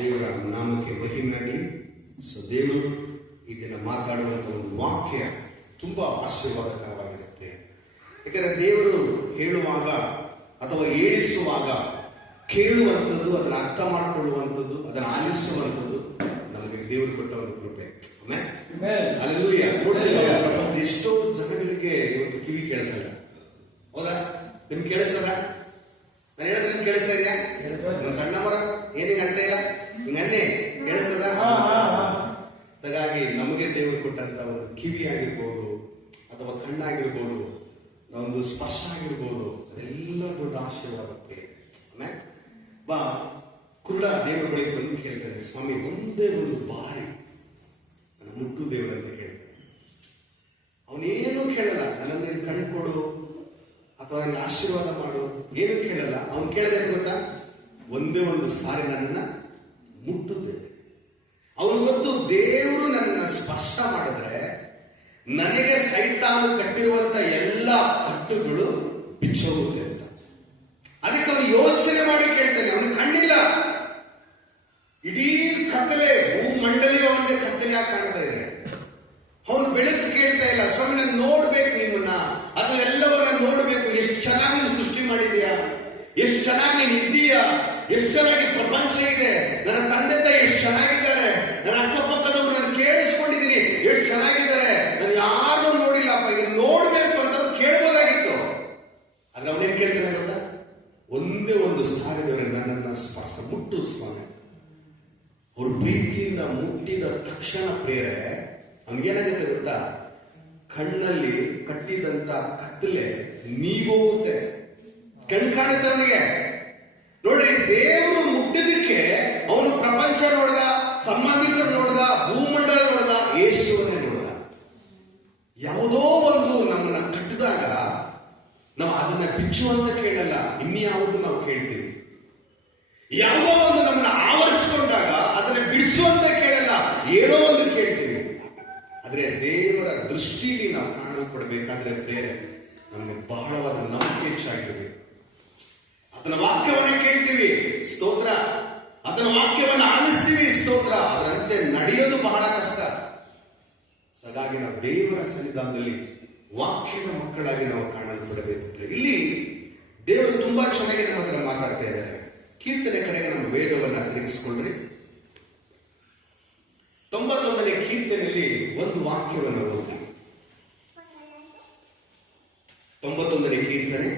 ದೇವರ ನಾಮಕ್ಕೆ ಮಹಿಮೆ ಆಗಲಿ. ಸೊ ದೇವರು ಈ ದಿನ ಮಾತಾಡುವಂಥ ಒಂದು ವಾಕ್ಯ ತುಂಬಾ ಆಶೀರ್ವಾದಕರವಾಗಿದೆ. ಯಾಕಂದರೆ ದೇವರು ಹೇಳುವಾಗ ಅಥವಾ ಹೇಳಿಸುವಾಗ ಕೇಳುವಂಥದ್ದು, ಅದನ್ನು ಅರ್ಥ ಮಾಡಿಕೊಳ್ಳುವಂಥದ್ದು, ಅದನ್ನು ಆಲಿಸುವಂಥದ್ದು ನಮಗೆ ದೇವರು ಕೊಟ್ಟ ಒಂದು ಕೃಪೆ. ಹಲ್ಲೆಲೂಯಾ. ಎಷ್ಟೋ ಜನಗಳಿಗೆ ಇವತ್ತು ಕಿವಿ ಕೇಳಿಸಲ್ಲ. ಹೌದಾ? ನಿಮ್ಗೆ ಕೇಳಿಸ್ತದ? ನಾನು ಹೇಳಿದ್ರೆ ನಿಮ್ಗೆ ಕೇಳಿಸ್ತಾ ಇದೆಯಾ? ಸಣ್ಣ ಮರ ಏನಿಗೆ ಅಂತ ಇಲ್ಲ, ಹಿಂಗನ್ನೇ ಕೇಳಿಸ್ತದ? ಹಾಗಾಗಿ ನಮಗೆ ದೇವರು ಕೊಟ್ಟಂತ ಒಂದು ಕಿವಿ ಆಗಿರ್ಬೋದು, ಅಥವಾ ಕಣ್ಣಾಗಿರ್ಬೋದು, ಒಂದು ಸ್ಪರ್ಶ ಆಗಿರ್ಬೋದು, ಅದೆಲ್ಲ ದೊಡ್ಡ ಆಶೀರ್ವಾದಕ್ಕೆ. ಬಾ ಕುರುಡ ದೇವರ ಬಳಿಗೆ ಬಂದು ಕೇಳ್ತಾನೆ, ಸ್ವಾಮಿ ಒಂದೇ ಒಂದು ಬಾರಿ ನನ್ನ ಮುಟ್ಟು ದೇವರಂತ ಕೇಳ್ತಾನೆ. ಅವನೇನು ಕೇಳಲ್ಲ, ನನ್ನನ್ನು ಕಣ್ಣು ಕೊಡು ಅಥವಾ ನನಗೆ ಆಶೀರ್ವಾದ ಮಾಡು, ಏನು ಕೇಳಲ್ಲ. ಅವನು ಕೇಳಿದ್ರೆ ಗೊತ್ತಾ, ಒಂದೇ ಒಂದು ಸಾರಿ ನನ್ನನ್ನ ಮುಟ್ಟುತ್ತೇವೆ. ಅವನು ಗೊತ್ತು, ದೇವರು ನನ್ನನ್ನು ಸ್ಪಷ್ಟ ಮಾಡಿದ್ರೆ ನನಗೆ ಸೈತಾನು ಕಟ್ಟಿರುವಂತ ಎಲ್ಲ ಕಟ್ಟುಗಳು ಬಿಚ್ಚೋಗುತ್ತೆ ಅಂತ. ಅದಕ್ಕೆ ಅವನು ಯೋಚನೆ ಮಾಡಿ ಕೇಳ್ತಾನೆ. ಅವನು ಕಣ್ಣಿಲ್ಲ, ಇಡೀ ಕತ್ತಲೆ, ಭೂಮಂಡಲಿ ಅವನಿಗೆ ಕತ್ತಲೆ ಆಗಿ ಕಾಣ್ತಾ ಇದೆ. ಅವನು ಬೆಳಕು ಕೇಳ್ತಾ ಇಲ್ಲ, ಸ್ವಾಮಿ ನಾನು ನೋಡ್ಬೇಕು ನಿಮ್ಮನ್ನ, ಅದು ಎಲ್ಲವನ್ನ ನೋಡ್ಬೇಕು. ಎಷ್ಟು ಚೆನ್ನಾಗಿ ನೀನು ಸೃಷ್ಟಿ ಮಾಡಿದೀಯಾ, ಎಷ್ಟು ಚೆನ್ನಾಗಿ ನೀನು ಇದ್ದೀಯಾ, ಎಷ್ಟು ಚೆನ್ನಾಗಿ ಪ್ರಪಂಚ ಇದೆ, ನನ್ನ ತಂದೆ ತಾಯಿ ಎಷ್ಟು ಚೆನ್ನಾಗಿದ್ದಾರೆ, ನನ್ನ ಅಕ್ಕಪಕ್ಕದವ್ರು ನಾನು ಕೇಳಿಸ್ಕೊಂಡಿದ್ದೀನಿ ಎಷ್ಟು ಚೆನ್ನಾಗಿದ್ದಾರೆ, ನಾನು ಯಾರನ್ನೂ ನೋಡಿಲ್ಲಪ್ಪ, ಈಗ ನೋಡ್ಬೇಕು ಅಂತ ಕೇಳ್ಬೋದಾಗಿತ್ತು. ಆದ್ರೆ ಅವನೇನ್ ಕೇಳ್ತಾನೆ ಗೊತ್ತಾ, ಒಂದೇ ಒಂದು ಸಾರಿದವರೆ ನನ್ನನ್ನ ಸ್ಪರ್ಶ ಮುಟ್ಟು ಸ್ವಾಮಿ. ಅವ್ರ ಪ್ರೀತಿಯಿಂದ ಮುಟ್ಟಿದ ತಕ್ಷಣ ಪ್ರೇರೆ ಅವನಿಗೇನಾಗುತ್ತೆ ಗೊತ್ತಾ, ಕಣ್ಣಲ್ಲಿ ಕಟ್ಟಿದಂತ ಕತ್ತಲೆ ನೀಗೋಗುತ್ತೆ, ಕಣ್ ಕಾಣುತ್ತೆ ಅವನಿಗೆ. ನೋಡ್ರಿ, ದೇವರು ಮುಟ್ಟಿದಕ್ಕೆ ಅವನು ಪ್ರಪಂಚ ನೋಡ್ದ, ಸಂಬಂಧಿಕರು ನೋಡ್ದ, ಭೂಮಂಡಲ ನೋಡ್ದ, ಯೇಸುವನ್ನೇ ನೋಡ್ದ. ಯಾವುದೋ ಒಂದು ನಮ್ಮನ್ನ ಕಟ್ಟಿದಾಗ ನಾವು ಅದನ್ನ ಬಿಚ್ಚುವಂತ ಕೇಳಲ್ಲ, ಇನ್ಯಾವುದು ನಾವು ಕೇಳ್ತೀವಿ. ಯಾವುದೋ ಒಂದು ನಮ್ಮನ್ನ ಆವರಿಸಿಕೊಂಡಾಗ ಅದನ್ನ ಬಿಡಿಸುವಂತ ಕೇಳಲ್ಲ, ಏನೋ ಒಂದು ಕೇಳ್ತೀವಿ. ಆದ್ರೆ ದೇವರ ದೃಷ್ಟಿಯಲ್ಲಿ ನಾವು ಕಾಣಲ್ಪಡಬೇಕಾದ್ರೆ ಬೇರೆ ನಮಗೆ ಬಹಳವಾದ ನಂಬಿಕೆ ಹೆಚ್ಚಾಗಿರ್ಬೇಕು. ಅದನ್ನ ವಾಕ್ಯವನ್ನ ಕೇಳ್ತೀವಿ, ಸ್ತೋತ್ರ. ಅದನ್ನ ವಾಕ್ಯವನ್ನ ಆಲಿಸ್ತೀವಿ, ಸ್ತೋತ್ರ. ಅದರಂತೆ ನಡೆಯೋದು ಬಹಳ ಕಷ್ಟ. ಹಾಗಾಗಿ ನಾವು ದೇವರ ಸನ್ನಿಧಾನದಲ್ಲಿ ವಾಕ್ಯದ ಮಕ್ಕಳಾಗಿ ನಾವು ಕಾಣಲ್ಪಡಬೇಕು. ಇಲ್ಲಿ ದೇವರು ತುಂಬಾ ಚೆನ್ನಾಗಿ ನಮ್ಮ ಹತ್ರ ಮಾತಾಡ್ತಾ ಇದ್ದಾರೆ. ಕೀರ್ತನೆ ಕಡೆಗೆ ನಮ್ಮ ವೇದವನ್ನ ತಿರುಗಿಸಿಕೊಂಡ್ರಿ. 91ನೇ ಕೀರ್ತನೆಯಲ್ಲಿ ಒಂದು ವಾಕ್ಯವನ್ನು ಓದಿ. 91ನೇ ಕೀರ್ತನೆ